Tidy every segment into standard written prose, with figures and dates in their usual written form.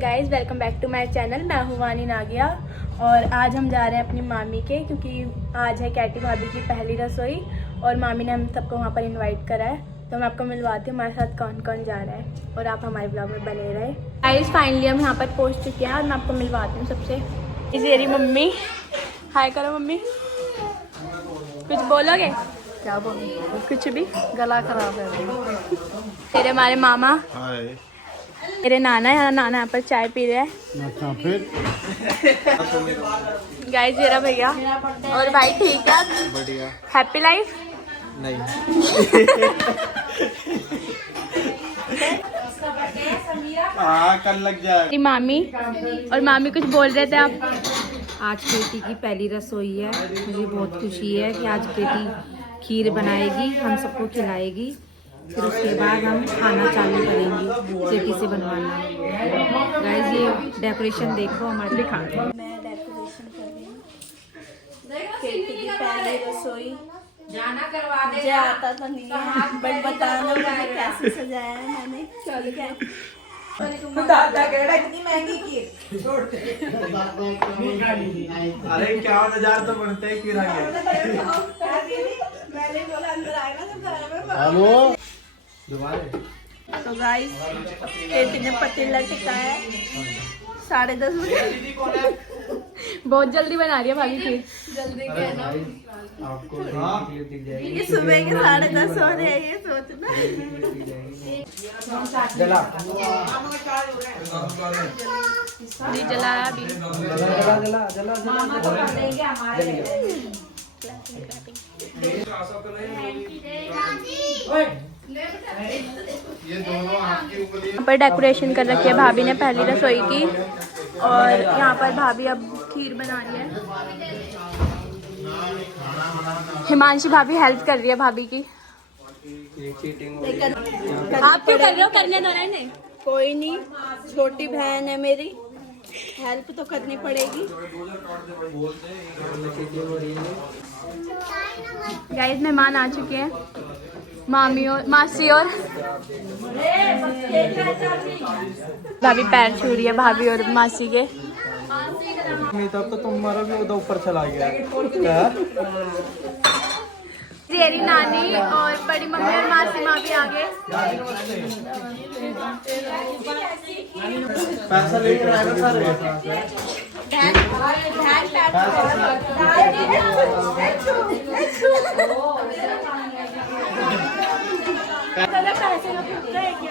Guys welcome back to my channel. मैं हूँ वानी नागिया और आज हम जा रहे हैं अपनी मामी के, क्योंकि आज है कैटी भाभी की पहली रसोई और मामी ने हम सबको वहाँ पर इनवाइट करा है। तो मैं आपको मिलवाती हूँ हमारे साथ कौन कौन जा रहा है और आप हमारे ब्लॉग में बने रहे। गाइज फाइनली हम यहाँ पर पहुँच चुके हैं और मैं आपको मिलवाती हूँ सबसे। मेरी मम्मी, हाय करो मम्मी। कुछ बोलोगे? क्या बोलूं? कुछ भी। गला खराब है। तेरे हमारे मामा, हाय। मेरे नाना यहाँ पर चाय पी रहे हैं। अच्छा फिर गाइस मेरा भैया और भाई ठीक है? बढ़िया। Happy life? नहीं। कल लग जाए। मामी और मामी कुछ बोल रहे थे आप? आज केटी की पहली रसोई है। मुझे बहुत खुशी है कि आज केटी खीर बनाएगी, हम सबको खिलाएगी। फिर उसके बाद हम खाना चालू करेंगे केटी से बनवाना। गाइस ये डेकोरेशन देखो हमारे। दिखा मैं डेकोरेशन कर रही हूँ केटी की पहली रसोई। मुझे आता तो नहीं है बट बताना मुझे कैसे सजाया है मैंने। चलो क्या दादा केड़ा इतनी महंगी खीर अरे 51,000 तो बनते हैं खीर आगे। मैंने बोला अंदर आएगा तो हेलो दोबारा। तो गाइस केटी ने पतीला टिकाया है 10:30 बजे। बहुत जल्दी बना रही है भाभी खीर। जल्दी क्या ना आपको ये सुबह के 10:30 हो रहे हैं, ये सोचना। जला नहीं जला रहा अभी। जला जला ये दोनों आपकी उंगली। यहाँ पर डेकोरेशन कर रखी है भाभी ने पहली रसोई की और यहाँ पर भाभी अब खीर बना रही है। हिमांशी भाभी हेल्प कर रही है भाभी की। आप क्यों कर रहे हो? करने दो ना इन्हें। कोई नहीं, छोटी बहन है मेरी, हेल्प तो करनी पड़ेगी। गाइस मेहमान आ चुके हैं, मामी और मासी और भाभी पैर छू रही है भाभी और मासी के। तब तो तुम्हारा भी उधर ऊपर चला गया। तेरी नानी और बड़ी मम्मी और मासी माँ भी आ गए। पैसा लेकर आएगा सारे।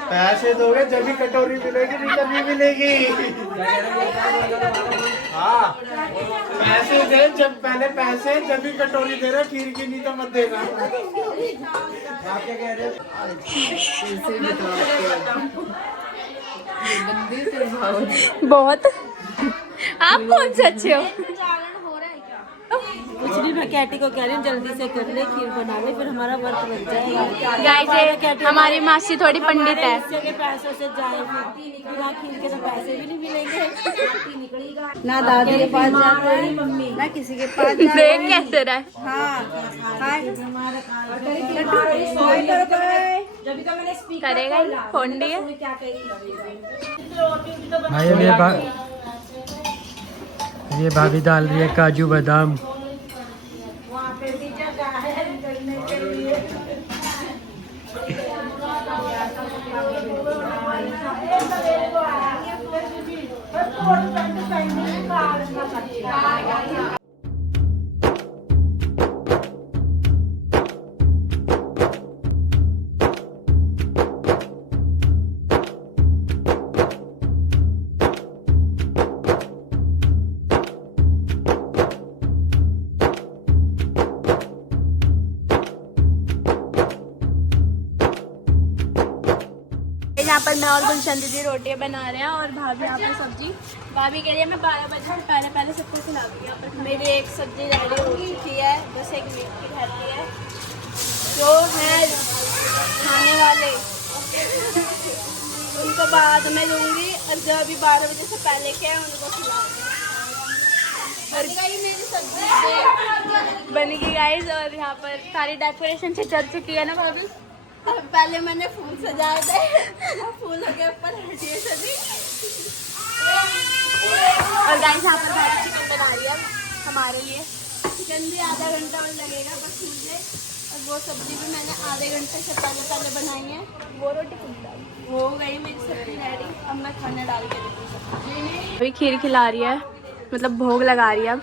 पैसे दोगे जब भी कटोरी मिलेगी, रिटर्न भी मिलेगी। हाँ पैसे दे, जब पहले पैसे जब भी कटोरी दे रहे, खीर की नहीं तो मत देना। आप क्या कह रहे हो? बहुत। आप कौन से अच्छे हो? कुछ नहीं, मैं कैटी को कह रही हूँ जल्दी से कर ले, खीर बना ले, फिर हमारा वर्क बन जाएगा। गाइस हमारी मासी थोड़ी पंडित है। के पैसों से जाए बिना खीर के तो पैसे भी नहीं मिलेंगे। ना दादी के पास जाते मम्मी, ना किसी के पास देख कैसे रहा है। करेगा ही फोन दिए। ये भाभी डाल रही है काजू बादाम। यहाँ पर मैं और गुलशन दीदी रोटियां बना रहे हैं और भाभी यहाँ पर सब्जी। भाभी कह रही है मैं 12 बजे पहले सबको खिला दूँगी। यहाँ पर मेरी एक सब्जी रेडी हो चुकी है, बस एक मीट की रहती है। जो है खाने वाले उनको बाद में दूंगी और जो अभी 12 बजे से पहले के हैं उनको खिलाऊंगी। और मेरी सब्जी बन गई गाइस और यहाँ पर सारी डेकोरेशन से चल चुकी है ना भाभी। पहले मैंने फूल सजाए थे, फूलों के ऊपर हटिए सभी और गाइस यहाँ पर भाभी चिकन बना रही है हमारे लिए। चिकन भी आधा घंटा और लगेगा बस मुझे, और वो सब्जी भी मैंने आधे घंटे से पहले बनाई है। वो रोटी हो गई मेरी सब्जी रेडी, अब मैं खाना डाल के देती हूँ। अभी खीर खिला रही है, मतलब भोग लगा रही है अब।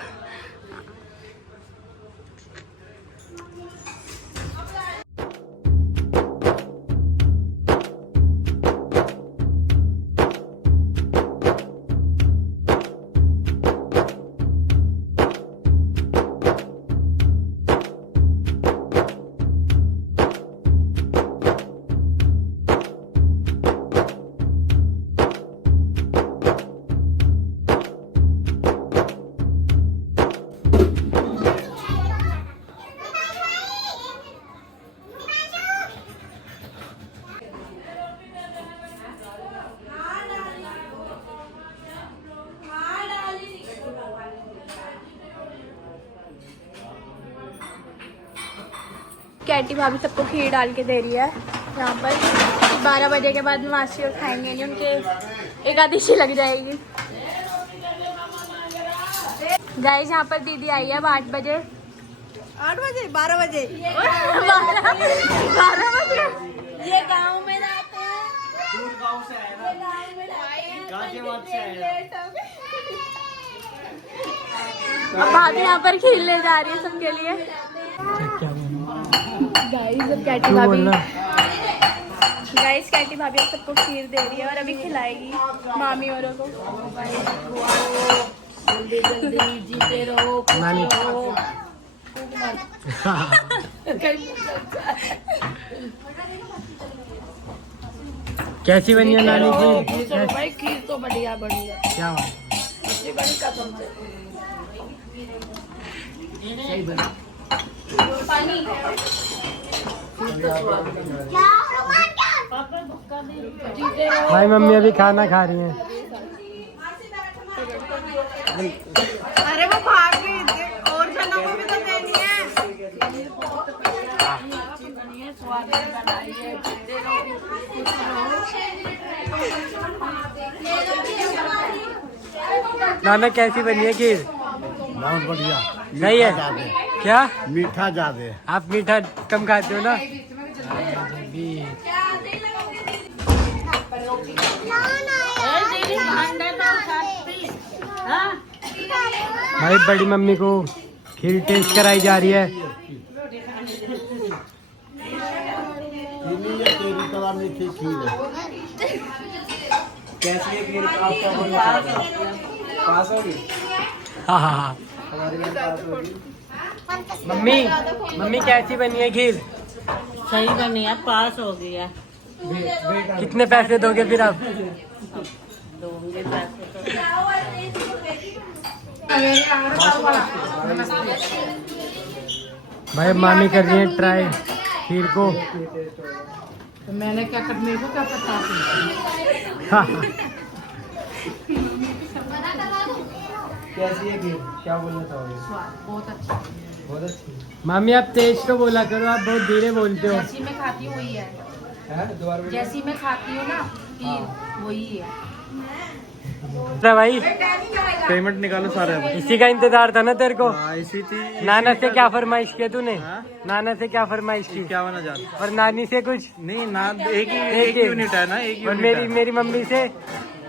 कैटी भाभी सबको खीर डाल के दे रही है यहाँ पर। 12 बजे के बाद मासी और खाएंगे नहीं, उनके एकादशी लग जाएगी। गाइस यहाँ पर दीदी आई है अब 8 बजे। 8 बजे 12 बजे 12 बजे ये गांव में रहते हैं, दूर गांव से आए ना, गाजियाबाद से आए ना। अब भाभी यहाँ पर खीर ले जा रही है सबके लिए। गाइस कैटी भाभी अब सबको खीर दे रही है और अभी खिलाएगी मामी औरों को। जीते रहो, नानी कैसी बनी है नानी जी? भाई खीर तो बढ़िया बनी है। क्या बात? इतनी बड़ी कसम से सही बनी। भाई मम्मी अभी खाना खा रही हैं। अरे वो भाग गई और जनों को भी तो देनी है। स्वाद बनाई है, जीते रहो, खुश रहो। नाना कैसी बनी है खीर? बहुत बढ़िया। सही है। क्या मीठा ज्यादा है। आप मीठा कम खाते हो ना? भाई बड़ी मम्मी को खीर टेस्ट कराई जा रही है। चीनी या तेरी तवा मीठी खीर है। कैसी है खीर? आपका पास होगी? हाँ हाँ हाँ। मम्मी मम्मी कैसी बनी है खीर? सही बनी है, पास हो गया। कितने पैसे दोगे फिर आप? दोगे पैसे तो। भाई मामी कर रही है ट्राई खीर को। तो मैंने क्या कर, मेरे को क्या पता। हाँ। कैसी है खीर? क्या बोलना चाहोगे? बहुत अच्छा। बहुत अच्छी मामी आप तेज तो बोला करो, आप बहुत धीरे बोलते हो। जैसी मैं खाती हूँ वही है, है। दोबारा बोलो। जैसी मैं खाती हूँ ना खीर वही है। अरे भाई पेमेंट निकालो सारे। इसी का इंतजार था ना तेरे को? इसी थी। नाना से क्या फरमाइश की तूने? नाना से क्या फरमाइश की? क्या बना जा? और नानी से कुछ? नहीं ना, एक ही यूनिट है ना, एक और यूनिट मेरी मम्मी से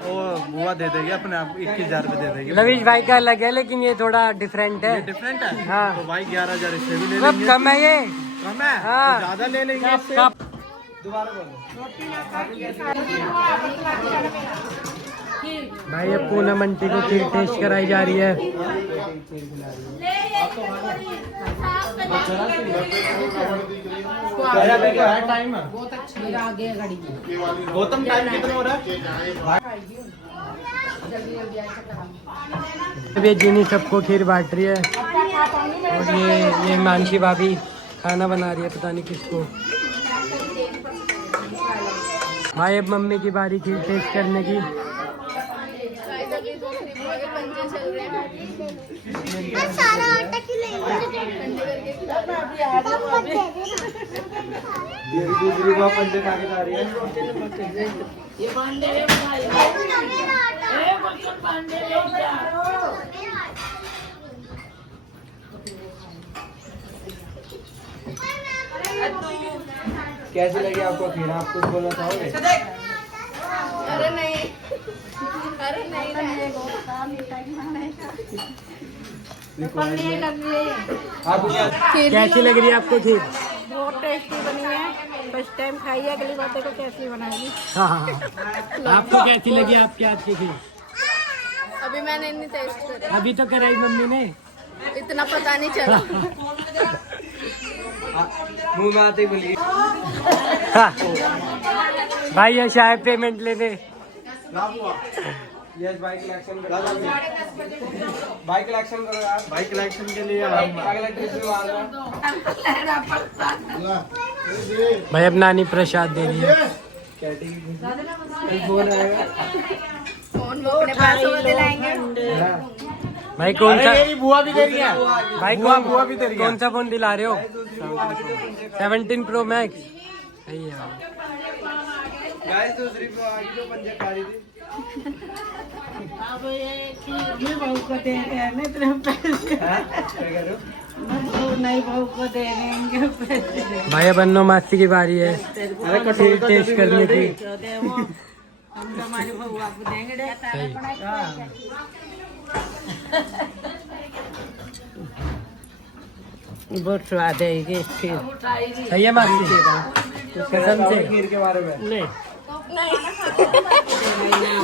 वो बुआ दे देगी अपने आप, 21,000 रुपए दे देगी। लविश भाई का अलग है, लेकिन ये थोड़ा डिफरेंट है। ये डिफरेंट है। हाँ। तो भाई 11,000 इससे भी ले मतलब लेंगे। कम है ये। कम है? हाँ। तो ज्यादा ले लेंगे इससे। दोबारा बोलो। भाई ये पूनम आंटी को खीर टेस्ट कराई जा रही है। क्या है टाइम? बहुत अच्छा मेरा आगे है गाड़ी में। गौतम टाइम कितना हो रहा है? अब ये जीनी सबको खीर बांट रही है और ये मानसी भाभी खाना बना रही है, पता नहीं किसको। भाई अब मम्मी की बारी खीर टेस्ट करने की। दूसरी बार पंजे खा के जा रही है। ये बांधे कैसी लगी आपको खीर? आप कुछ बोलना चाहोगे? अरे नहीं, अरे नहीं आप कैसी लग रही है आपको खीर? बहुत टेस्टी बनी है। फर्स्ट टाइम खाई है, अगली बार देखो कैसी बनाएगी। हाँ हाँ हाँ। आपको कैसी लगी आपकी आज की खीर? अभी मैंने नहीं टेस्ट करा, अभी तो कराई मम्मी ने। इतना पता नहीं चला। मुंह में आते ही बोलिए। भाई ये शायद पेमेंट लेने। यस, बाइक कलेक्शन करो। बाइक कलेक्शन करो यार। बाइक कलेक्शन के लिए अगला ट्रिप में आ रहा है। भाई अब नानी प्रसाद दे रही है। फोन आएगा। फोन वो अपने पैसों में दिलाएंगे। भाई कौन सा? मेरी बुआ भी दे रही है। भाई बुआ भी दे रही है। कौन सा फोन दिला रहे हो? 17 Pro Max। सही है। गाइस दूसरी बुआ आ गई जो पंजे खा रही थी। अब ये खीर बहू को दे रहे हैं ना, तेरे पैसे क्या कह रहे हो? नहीं बहू को दे देंगे पैसे। भाई अब अन्नो मासी की बारी है खीर टेस्ट करने की। तो दे वो, हम तो हमारी बहू आपको देंगे। बहुत स्वाद है ये खीर। सही है मासी? कसम से। खीर के बारे में नहीं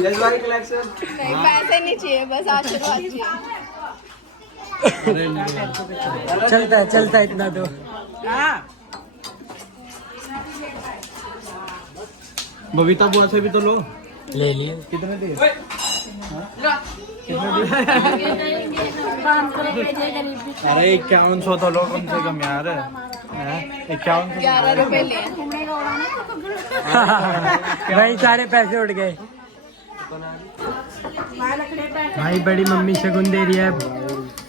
यस, बाइक कलेक्शन। नहीं, पैसे नहीं चाहिए, बस आशीर्वाद चाहिए। चलता है इतना तो। बबीता बुआ से भी तो लो। ले लिए। कितने दिए? अरे 5100 तो लो कम से कम यार। 5100। 11 रुपए लिए। भाई सारे पैसे उड़ गए। भाई बड़ी मम्मी शगुन दे रही है।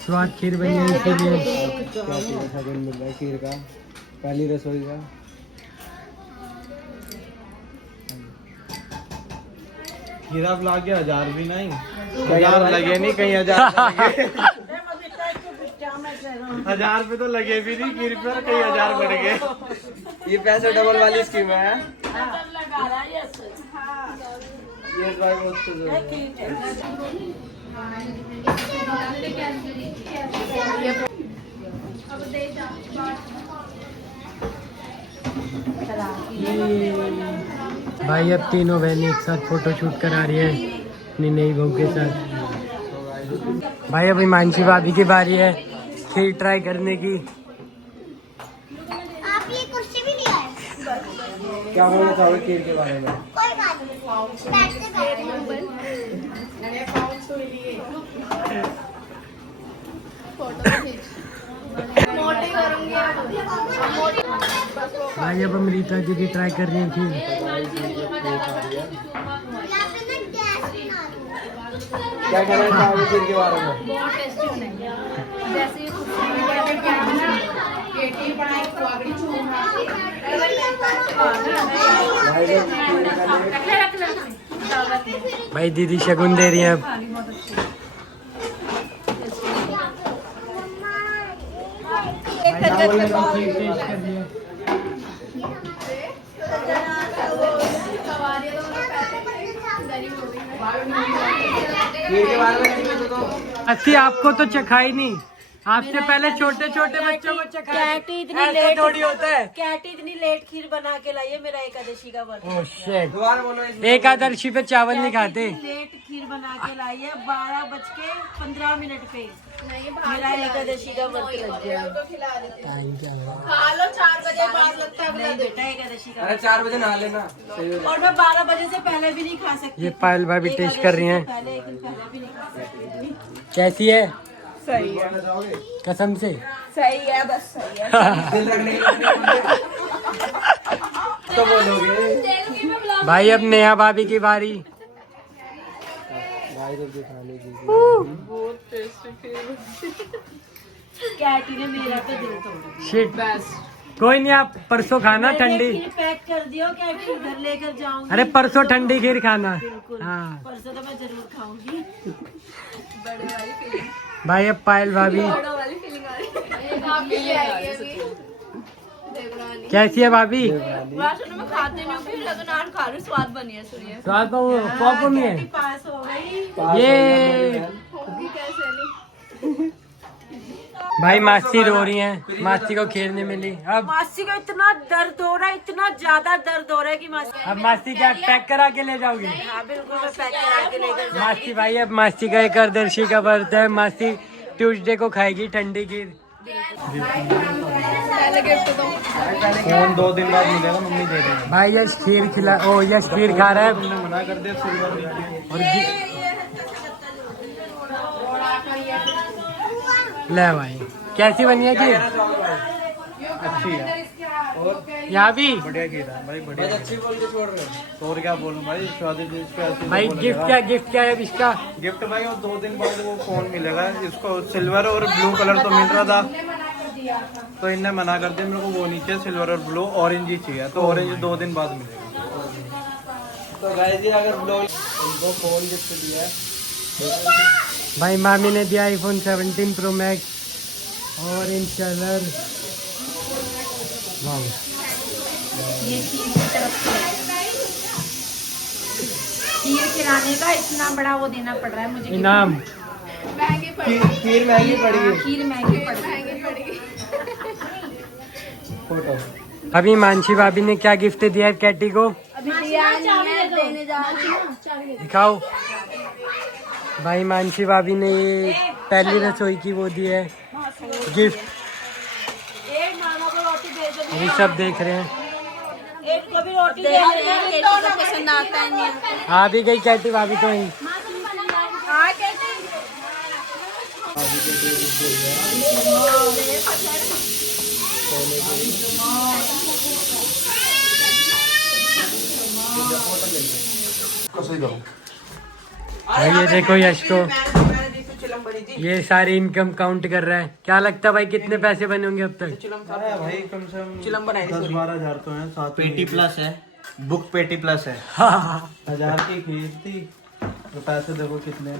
स्वाद खीर बनी है इसीलिए। क्या शगुन मिल रहा है खीर का? पहली रसोई का। खीरा ला के 1000 भी नहीं, 1000 लगे नहीं, कहीं 1000 लगे। 1000 पे तो लगे भी नहीं खीर पे, कहीं 1000 बढ़ गए। ये पैसे डबल वाली स्कीम है। यस भाई, बहुत खुश हूँ। भाई अब तीनों बहनें एक साथ फोटो शूट करा रही है अपनी नई बहू के साथ। भाई अभी मानसी भाभी की बारी है खीर ट्राई करने की। आप ये कुर्सी भी लिया है? क्या बोलना चाहोगे खीर के बारे में? कोई बात नहीं, बैठते बैठते। मोटी करूंगी भाई अब अमृता दीदी ट्राई कर रही है खीर। यहाँ पे ना गैस बना दो। क्या कहना चाहोगे खीर के बारे में? बहुत टेस्टी बनेगी। जैसे ये केटी बनाई स्वागड़ी चूरमा। भाई दीदी शगुन दे रही है अब। खीर टेस्ट कर रही है। खीर के बारे में नहीं तो अस्सी आपको तो चखाई नहीं, आपसे पहले छोटे छोटे बच्चों को चखाया। कैटी इतनी ऐसे लेट थोड़ी होता है। कैटी इतनी लेट खीर बना के लाई है, मेरा एकादशी का व्रत। Oh shit. दोबारा बोलो। एकादशी पे चावल नहीं खाते। लेट खीर बना के लाई है 12:15 पे। मेरा एकादशी का व्रत लग गया। खा लो, 4 बजे बाद लगता है। नहीं बेटा, एकादशी का अरे 4 बजे नहा लेना। और मैं 12 बजे से पहले भी नहीं खा सकती। ये पायल भाभी टेस्ट कर रही हैं। पहले एक दिन पहले भी नहीं खा सकती। कैसी है? सही है, कसम से। सही है, बस सही है। दिल रखने तो बोलोगे। भाई अब नेहा भाभी की बारी। भाई तो दिखाने की। कैटी ने मेरा तो दिल तोड़ दिया। शिट। कोई नहीं, आप परसों खाना ठंडी। खीर पैक कर दियो, कैटी घर लेकर जाऊंगी। अरे परसों ठंडी खीर खाना। बिल्कुल। हाँ परसों तो मैं जरूर खाऊंगी। भाई अब पायल भाभी। वाली फीलिंग आ रही है। आप भी ले आएंगे अभी देवरानी। कैसी है भाभी? वैसे मैं खाते नहीं हूँ लेकिन नान खा रही स्वाद बनी है सुनिए। स्वाद पाव में है पास हो गई। ये। कैसे नहीं भाई मासी रो रही हैं, मासी को खेलने मिली। अब मासी को इतना दर्द हो रहा है, इतना ज्यादा दर्द हो रहा है कि मासी। अब मासी क्या पैक करा के ले जाओगे? हाँ बिल्कुल, मैं पैक करा के लेकर जाऊंगी। मासी भाई अब मासी का एकादशी का व्रत है, मासी ट्यूसडे को खाएगी ठंडी खीर। फोन 2 दिन बाद मिलेगा, मम्मी दे देंगे। भाई यश खीर खिला, ओ यश खीर खा रहा है तुमने मना कर दिया सिल्वर और ले भाई कैसी बनी है खीर? अच्छी है यहाँ भी बढ़िया खीर है भाई, बढ़िया अच्छी बोल के छोड़ रहे हो। और क्या बोलूं भाई, स्वादिष्ट इसका ऐसे भाई बोलेगा। गिफ्ट क्या है अब इसका? गिफ्ट भाई वो 2 दिन बाद वो फोन मिलेगा इसको। सिल्वर और ब्लू कलर तो मिल रहा था, तो इनने मना कर दिया मेरे को वो नहीं चाहिए, सिल्वर और ब्लू ऑरेंज ही चाहिए। तो ऑरेंज 2 दिन बाद मिलेगा। तो गाइस ये अगर ब्लू इनको फोन गिफ्ट दिया है भाई मामी ने दिया iPhone 17 Pro Max orange colour. वाह ये खीर की तरफ से खीर खिलाने का इतना बड़ा वो देना पड़ रहा है मुझे। इनाम। खीर महंगी पड़ी है। खीर महंगी पड़ गई। फोटो अभी मानसी भाभी ने क्या गिफ्ट दिया है कैटी को? दिखाओ। भाई मानसी भाभी ने ये पहली रसोई की वो दी है गिफ्ट। एक मामा को रोटी दे दो, अभी सब देख रहे हैं। एक को भी रोटी दे दो, पसंद आता है नहीं। आ भी गई कैटी भाभी तो ही। हाँ कैसे भाई ये देखो यश को, ये सारी इनकम काउंट कर रहा है। क्या लगता है भाई कितने पैसे बने होंगे अब तक? भाई कम से कम 10-12 हजार तो है। साथ पेटी प्लस है, बुक पेटी प्लस है। 1000 की खीर थी तो पैसे देखो कितने।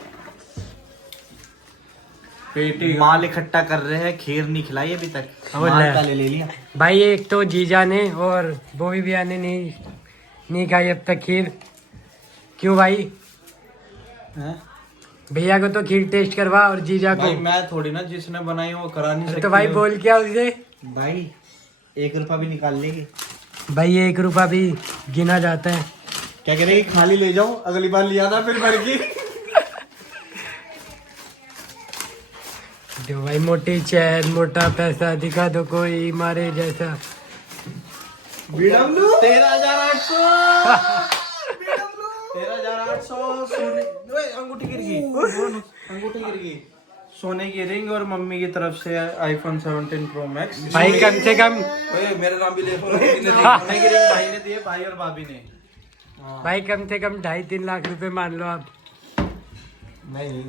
पेटी माल इकट्ठा कर रहे हैं, खीर नहीं खिलाई अभी तक, और माल ले। पहले ले लिया। भाई एक तो जीजा ने और बोवी भैया ने नहीं खाई अब तक खीर। क्यों भाई? हैं? भैया को तो खीर टेस्ट करवा और जीजा को। भाई मैं थोड़ी ना जिसने बनाई वो करा नहीं सकती। तो भाई बोल क्या उसे? भाई 1 रुपया भी निकाल लेगी। भाई 1 रुपया भी गिना जाता है। क्या कह रहे कि खाली ले जाओ, अगली बार लिया था फिर बढ़ गई। जो भाई मोटी चैन मोटा पैसा दिखा दो कोई मारे जैसा। 13,800 सोने अंगूठी गिर गई, अंगूठी गिर गई। सोने की रिंग और मम्मी की तरफ से iPhone 17 Pro Max। भाई कम से कम मेरे नाम भी ले सोने की रिंग भाई ने दिए, भाई और भाभी ने। भाई कम से कम 2.5-3 लाख रुपए मान लो आप। नहीं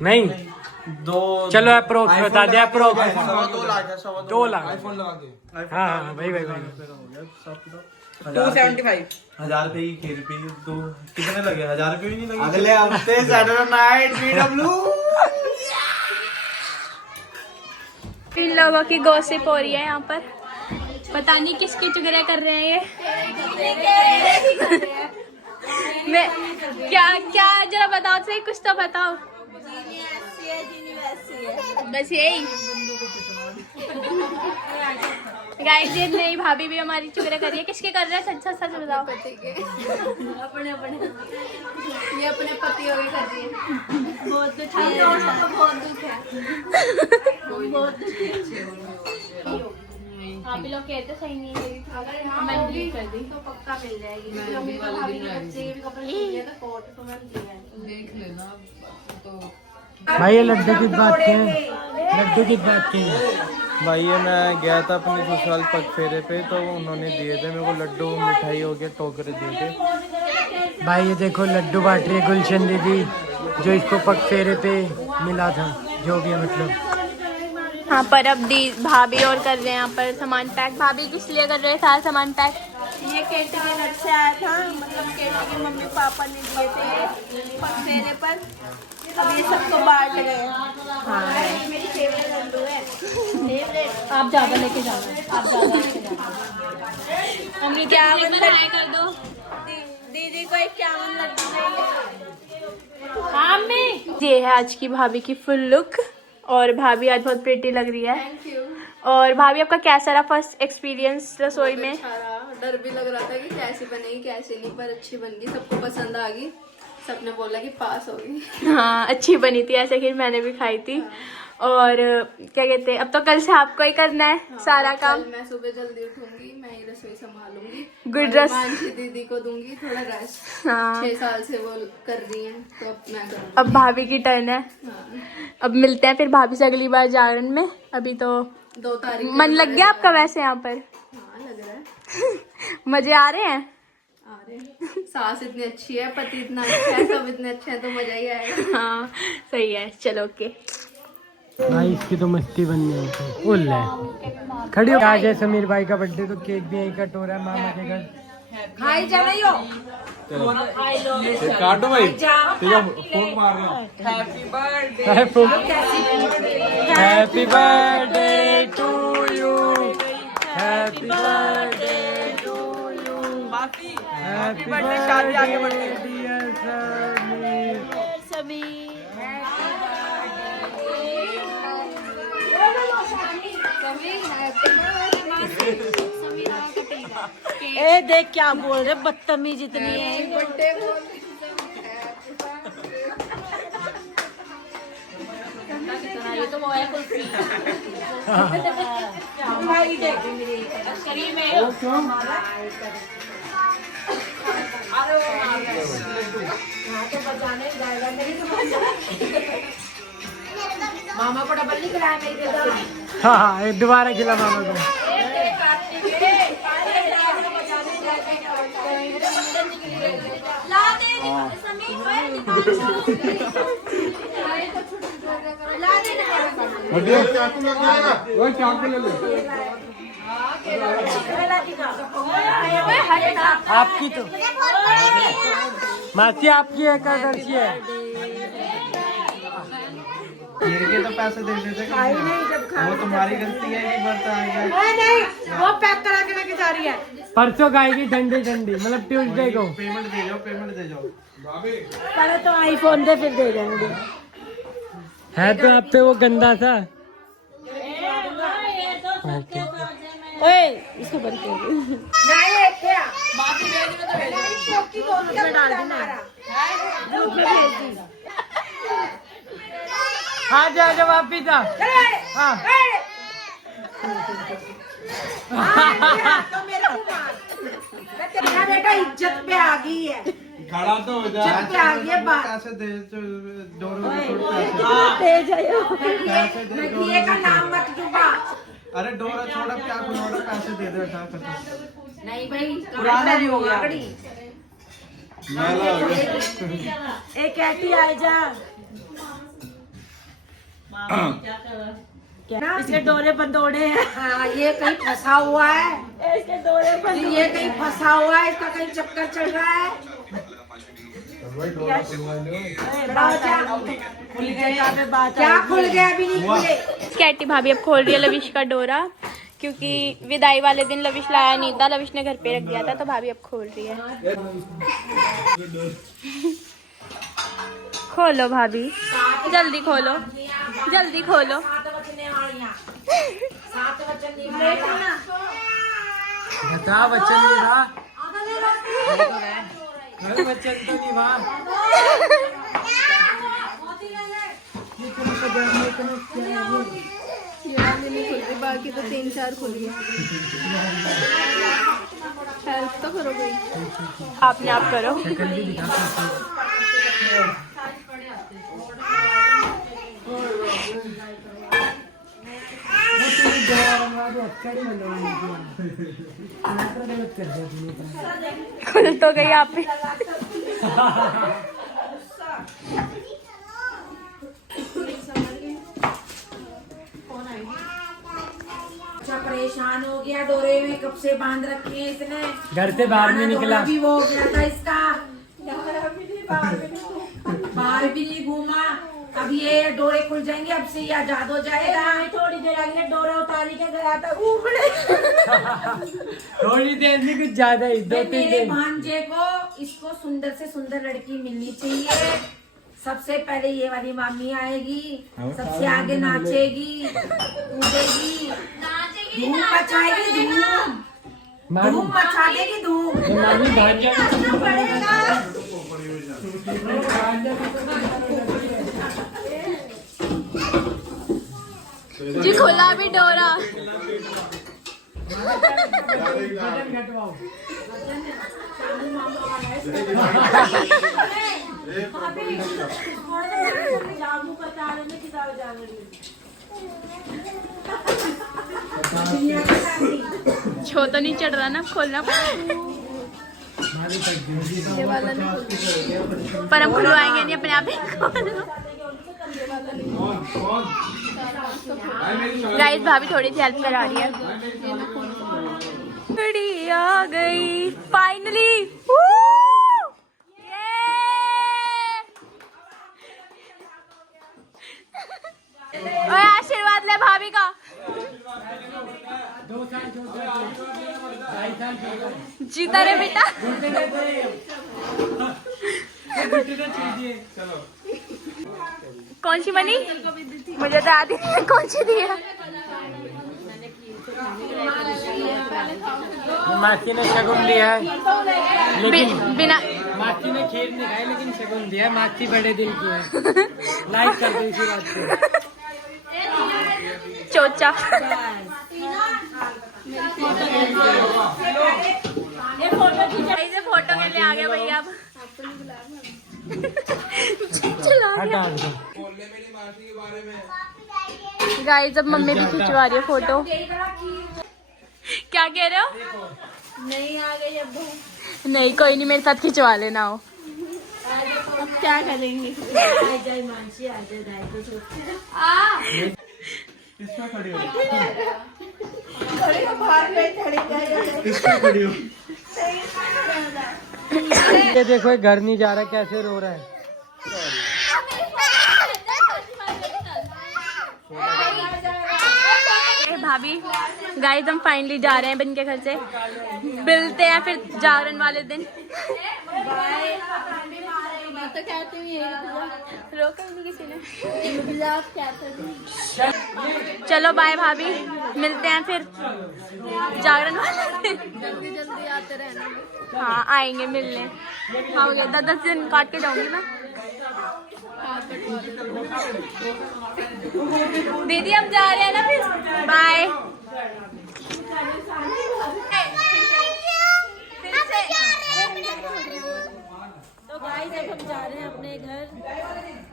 नहीं चलो अप्रोक्स बता दे, अप्रोक्स 2 लाख है, 2 लाख। iPhone लगा के। हाँ भाई 275। 1000 रुपए की खीर पी तो कितने लगे? 1000 रुपए भी नहीं लगे। अगले हफ्ते सैटरडे नाइट BW। इन लोगों की गॉसिप हो रही है यहाँ पर। पता नहीं किसकी चुगलियाँ कर रहे हैं ये। मैं क्या जरा बताओ सही, कुछ तो बताओ। बस यही गाइस, ये नई भाभी भी हमारी चुगलियाँ कर रही है। किसके कर रहे हैं? सच सच सच बताओ। अपने ये अपने पतियों के कर रही है। बहुत दुख है, बहुत दुख है, बहुत दुख है। आप लोग कहते सही नहीं है, मैं डिलीट कर दी तो पक्का मिल जाएगी। भाभी के बच्चे के भी कपड़े ले लिया था, कोट तो मैं देख लेना। भाई ये लड्डू किस बात के हैं? लड्डू किस बात के हैं? भाई ये मैं गया था अपने ससुराल पग फेरे पे, तो उन्होंने दिए थे मेरे को लड्डू, मिठाई हो गया, टोकरे दिए थे। भाई ये देखो लड्डू बांट रही है गुलशन दीदी, जो इसको पग फेरे पे मिला था, जो भी है मतलब। हाँ पर अब दी भाभी और कर रहे हैं यहाँ पर सामान पैक। भाभी किस लिए कर रहे हैं सारा सामान पैक? ये केटी के घर से आया था, मतलब केटी के मम्मी पापा ने दिए थे फेरे पर। अब ये सबको बांट रहे हैं। हाँ मेरी फेवरेट लड्डू है। आप ज्यादा लेके जाना, आप ज्यादा लेके जाना। क्या कर दो दीदी को एक क्या ये है आज की भाभी की फुल लुक, और भाभी आज बहुत प्रिटी लग रही है। Thank you. और भाभी आपका कैसा रहा फर्स्ट एक्सपीरियंस रसोई में? अच्छा रहा, डर भी लग रहा था कि कैसी बनेगी कैसे नहीं, पर अच्छी बन गई, सबको पसंद आ गई, सबने बोला कि पास होगी। हाँ अच्छी बनी थी, ऐसे खीर मैंने भी खाई थी। और क्या कहते हैं, अब तो कल से आपको ही करना है सारा काम। मैं सुबह जल्दी उठूंगी, मैं ही रसोई संभालूंगी, गुड रस मानसी दीदी को दूंगी थोड़ा रेस्ट। हाँ 6 साल से वो कर रही हैं, तो अब मैं करूँगी। अब भाभी की टर्न है। अब मिलते हैं फिर भाभी से अगली बार जागरण में। अभी तो 2 तारीख मन लग गया आपका वैसे यहाँ पर? हाँ लग रहा है। मजे आ रहे हैं? आ रहे हैं। सास इतनी अच्छी है, पति इतना अच्छा है, सब इतने अच्छे हैं, तो मजा ही आएगा। हाँ सही है, चलो ओके। भाई इसकी तो मस्ती बननी होती उल है खड़ी हो। आज है समीर भाई का बर्थडे, तो केक भी यहीं कट हो रहा है मामा के घर। खाई जा रही हो। काटो भाई, फोन मार रहे हैं। Happy birthday to you, happy birthday to you, happy birthday dear Sameer. ए देख क्या बोल रहे, बदतमीज इतनी है। ये तो वो है कुल्फी। भाई देख शरीर में तो बचाने जाएगा मेरी तो मामा को डबल नहीं खिलाया मेरी तरफ से। हाँ दोबारा खिला मामा को। आपकी तो मासी आपकी है एकादशी है। खीर के तो पैसे दे देते, वो तुम्हारी गलती है कि बर्तन आएगा। नहीं वो पैक करा के लेके जा रही है। परसों खाएगी ठंडी ठंडी, मतलब ट्यूसडे को। पेमेंट दे जाओ, पेमेंट दे जाओ। पहले तो आईफोन दे फिर दे देंगे। है तो आप पे वो गंदा सा। ओए इसको बंद कर नहीं क्या बाकी भेज में तो भेज उसमें डाल देना ग्रुप में भेज दी। हाँ जा जा वापिस आ। हाँ तो मेरा तेरा बेटा इज्जत पे आ गई है। खड़ा तो हो जा। इज्जत पे आ गई है बात। पैसे दे मैं का नाम मत दूंगा। अरे डोरा छोड़ा, क्या खुलवाना, पैसे दे दे। उठा कर नहीं भाई पुराना भी हो गया। एक ऐटी आ जा। क्या इसके डोरे बंदोड़े हैं। हाँ ये कहीं फंसा हुआ है, इसके डोरे बंदोड़े, ये कहीं फंसा हुआ है, इसका कहीं चक्कर चल रहा है। क्या खुल गया? अभी नहीं खुले। कैटी भाभी अब खोल रही है लविश का डोरा, क्योंकि विदाई वाले दिन लविश लाया नहीं था, लविश ने घर पे रख दिया था, तो भाभी अब खोल रही है। खोलो भाभी, जल्दी खोलो, जल्दी खोलो। बता बच्चन नहीं था, बच्चन तो नहीं था। बाकी तो 3-4 खुल गई। हेल्प तो करो भाई, आपने आप करो। खुल तो गई आप भी। अच्छा परेशान हो गया, डोरे में कब से बांध रखे हैं इसने, घर से बाहर नहीं निकला। भी वो हो गया था इसका, बाहर भी नहीं घूमा, अब ये डोरे खुल जाएंगे, अब से ये आजाद हो जाएगा। थोड़ी देर आगे डोरा उतारी के गया था घूमने। थोड़ी देर नहीं, कुछ ज्यादा ही, 2-3 मेरे दिन। भांजे को इसको सुंदर से सुंदर लड़की मिलनी चाहिए। सबसे पहले ये वाली मामी आएगी, सबसे आगे नाचेगी, कूदेगी, धूम मचाएगी, धूम मचा देगी, धूम। मामी भांजा जी खुला भी डोरा। छो तो नहीं चढ़ रहा ना, खोलना ये वाला नहीं, पर हम खुलवाएंगे नहीं अपने आप ही। गाइस भाभी थोड़ी सी हेल्प करा रही है। बड़ी आ गई फाइनली। आशीर्वाद ले भाभी का। 2 साल छोटा, 2.5 साल छोटा। जीता रे बेटा। कौन सी मनी? मुझे तो आती नहीं कौन सी दी है। मासी ने शगुन दिया है, लेकिन बिना मासी ने खीर नहीं खाई, लेकिन शगुन दिया। मासी बड़े दिल की है, लाइक कर दो इसी बात को। चोचा ये फोटो के लिए आ गया भैया। अब चला हटा दो। गाइस अब मम्मी भी खिंचवा रही है फोटो। क्या कह रहे हो? नहीं आ गई अब। नहीं कोई नहीं, मेरे साथ खिंचवा लेना हो। अब क्या करेंगे? आ जाए मानसी, आ जाए दाई को छोड़। इसमें खड़ी हो, ये देखो, ये घर नहीं जा रहा, कैसे रो रहा है। भाभी गाइस हम फाइनली जा रहे हैं बन के घर से। मिलते हैं फिर जागरण वाले दिन। मैं तो कहती हूँ रोका नहीं किसी ने। चलो बाय भाभी, मिलते हैं फिर जागरण वाले दिन। जल्दी आते रहना। हाँ आएंगे मिलने। हाँ 10 दिन काट के जाऊंगी मैं। दीदी हम जा रहे हैं ना फिर, बाय। तो गाइस अब हम जा रहे हैं अपने घर।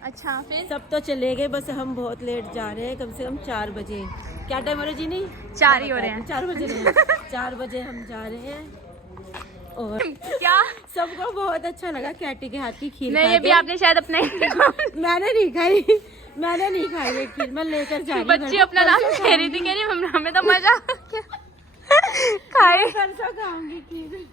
अच्छा फिर सब तो चले गए, बस हम बहुत लेट जा रहे हैं, कम से कम 4 बजे। क्या टाइम हो रहा है जी? नहीं 4 ही हो रहे हैं। 4 बजे नहीं, 4 बजे हम जा रहे हैं। और क्या सबको बहुत अच्छा लगा कैटी के हाथ की खीर। नहीं ये भी आपने शायद अपने मैंने नहीं खाई, मैंने नहीं खाई ये खीर, मैं लेकर जा रही हूँ। बच्ची अपना नाम कह रही थी, कह रही हमें तो मजा खाए। परसों खाऊंगी खीर।